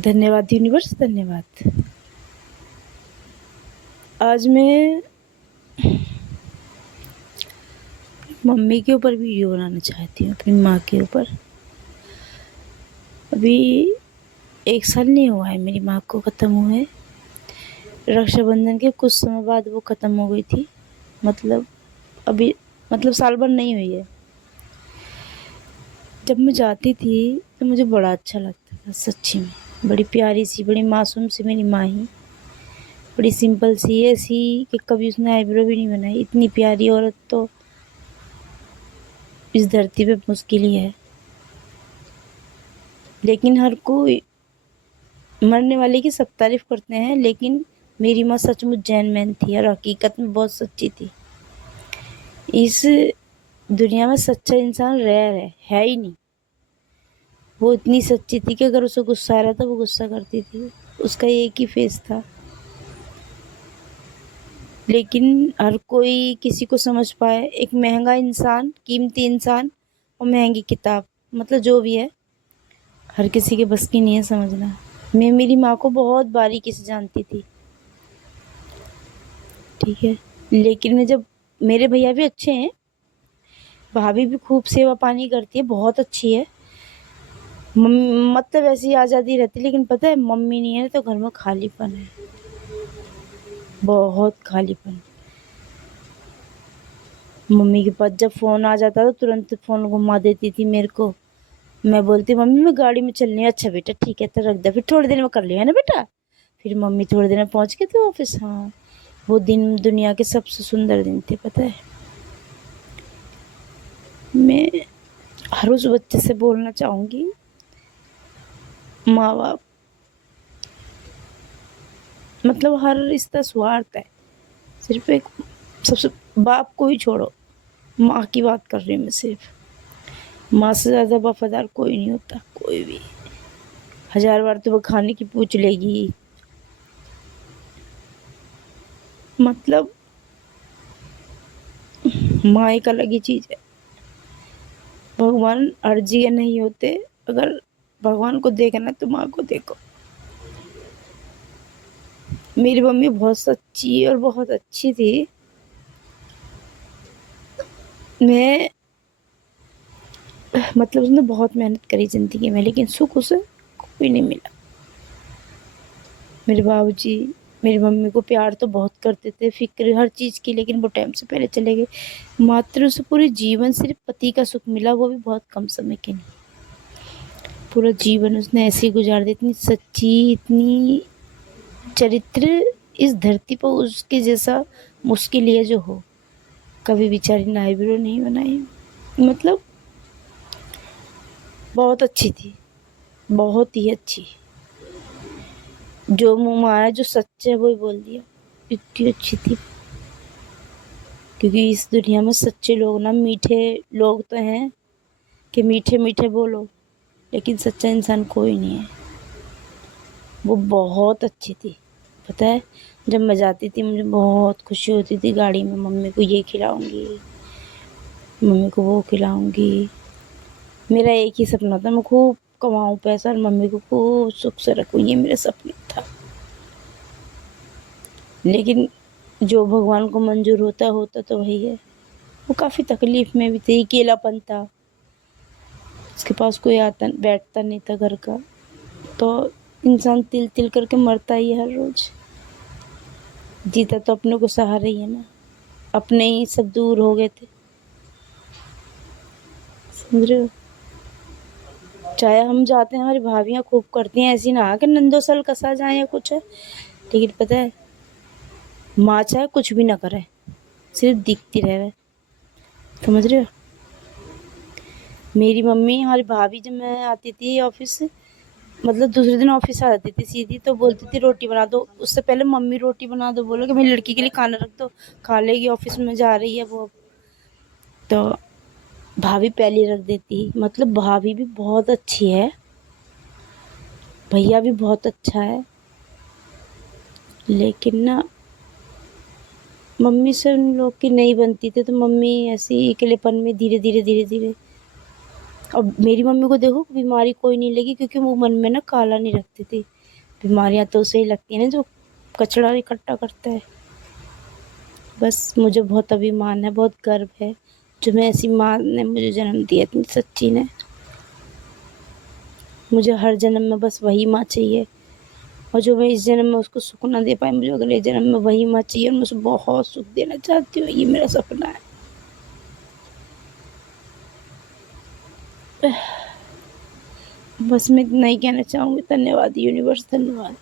धन्यवाद यूनिवर्स, धन्यवाद। आज मैं मम्मी के ऊपर वीडियो बनाना चाहती हूँ, अपनी माँ के ऊपर। अभी 1 साल नहीं हुआ है मेरी माँ को ख़त्म हुए। रक्षाबंधन के कुछ समय बाद वो ख़त्म हो गई थी। अभी साल भर नहीं हुई है। जब मैं जाती थी तो मुझे बड़ा अच्छा लगता था, सच्ची में। बड़ी प्यारी सी, बड़ी मासूम सी मेरी माँ ही, बड़ी सिंपल सी, ऐसी कि कभी उसने आईब्रो भी नहीं बनाई। इतनी प्यारी औरत तो इस धरती पे मुश्किल ही है। लेकिन हर कोई मरने वाले की सब तारीफ करते हैं, लेकिन मेरी माँ सचमुच जेन्युइन थी और हकीकत में बहुत सच्ची थी। इस दुनिया में सच्चा इंसान रेयर है ही नहीं। वो इतनी सच्ची थी कि अगर उसे गुस्सा आ रहा था वो गुस्सा करती थी। उसका एक ही फेस था। लेकिन हर कोई किसी को समझ पाए, एक महंगा इंसान, कीमती इंसान और महंगी किताब, जो भी है, हर किसी के बस की नहीं है समझना। मैं मेरी माँ को बहुत बारीकी से जानती थी, ठीक है। लेकिन मैं जब मेरे भैया भी अच्छे हैं, भाभी भी खूब सेवा पानी करती है, बहुत अच्छी है। ऐसी आज़ादी रहती, लेकिन पता है मम्मी नहीं है तो घर में खालीपन है, बहुत खालीपन। मम्मी के पास जब फ़ोन आ जाता था तुरंत फ़ोन घुमा देती थी मेरे को। मैं बोलती मम्मी मैं गाड़ी में चल रही हूँ। अच्छा बेटा ठीक है तो रख दे, फिर थोड़ी देर में कर लिया है ना बेटा। फिर मम्मी थोड़ी देर में पहुँच गए थे ऑफिस। हाँ, वो दिन दुनिया के सबसे सुंदर दिन थे, पता है। मैं हर उस बच्चे से बोलना चाहूँगी, माँ बाप हर रिश्ता स्वार्थ है। सिर्फ एक सबसे बाप को ही छोड़ो, माँ की बात कर रही हूँ मैं। सिर्फ माँ से ज़्यादा वफादार कोई नहीं होता, कोई भी। 1000 बार तो वो खाने की पूछ लेगी। माँ एक अलग ही चीज़ है। भगवान अर्जी नहीं होते। अगर भगवान को देखना तो माँ को देखो। मेरी मम्मी बहुत सच्ची और बहुत अच्छी थी। मैं उसने बहुत मेहनत करी ज़िंदगी में, लेकिन सुख उसे कोई नहीं मिला। मेरे बाबूजी मेरी मम्मी को प्यार तो बहुत करते थे, फ़िक्र हर चीज़ की, लेकिन वो टाइम से पहले चले गए। मात्र उसे पूरे जीवन सिर्फ पति का सुख मिला, वो भी बहुत कम समय के लिए। पूरा जीवन उसने ऐसे ही गुजार दिया। इतनी सच्ची, इतनी चरित्र, इस धरती पर उसके जैसा मुश्किल है जो हो। कभी बेचारी ने आईब्रो नहीं बनाई। बहुत अच्छी थी, बहुत ही अच्छी। जो मुँह में आया, जो सच है वही बोल दिया। इतनी अच्छी थी। क्योंकि इस दुनिया में सच्चे लोग ना, मीठे लोग तो हैं कि मीठे मीठे बोलो, लेकिन सच्चा इंसान कोई नहीं है। वो बहुत अच्छी थी, पता है। जब मैं जाती थी मुझे बहुत खुशी होती थी गाड़ी में। मम्मी को ये खिलाऊंगी, मम्मी को वो खिलाऊंगी। मेरा एक ही सपना था, मैं खूब कमाऊं पैसा और मम्मी को खूब सुख से रखूं, ये मेरा सपना था। लेकिन जो भगवान को मंजूर होता होता तो वही है। वो काफ़ी तकलीफ में भी थी, अकेलापन था, उसके पास कोई आता बैठता नहीं था घर का। तो इंसान तिल तिल करके मरता ही है हर रोज। जीता तो अपने को सहारा ही है ना। अपने ही सब दूर हो गए थे, समझ रहे हो। चाहे हम जाते हैं, हमारी भाभियाँ खूब करती हैं, ऐसी ना कि नंदो सल कसा जाए या कुछ है। लेकिन पता है माँ चाहे कुछ भी ना करे, सिर्फ दिखती रहे, समझ रहे हो। मेरी मम्मी, हमारी भाभी, जब मैं आती थी ऑफिस से, दूसरे दिन ऑफिस आ जाती थी सीधी, तो बोलती थी रोटी बना दो। उससे पहले मम्मी रोटी बना दो बोलो कि मेरी लड़की के लिए खाना रख दो, खा लेगी, ऑफिस में जा रही है वो। तो भाभी पहले रख देती। भाभी भी बहुत अच्छी है, भैया भी बहुत अच्छा है। लेकिन ना मम्मी से उन लोग की नहीं बनती थी, तो मम्मी ऐसे ही अकेलेपन में धीरे धीरे धीरे धीरे अब मेरी मम्मी को देखो बीमारी कोई नहीं लगी, क्योंकि वो मन में ना काला नहीं रखती थी। बीमारियां तो उसे ही लगती है ना जो कचरा इकट्ठा करता है। बस मुझे बहुत अभिमान है, बहुत गर्व है, जो मैं ऐसी माँ ने मुझे जन्म दिया, इतनी सच्ची ने। मुझे हर जन्म में बस वही माँ चाहिए, और जो मैं इस जन्म में उसको सुख ना दे पाई, मुझे अगले जन्म में वही माँ चाहिए, और मैं उसे बहुत सुख देना चाहती हूँ। ये मेरा सपना है। बस मैं इतना ही कहना चाहूँगी। धन्यवाद यूनिवर्स, धन्यवाद।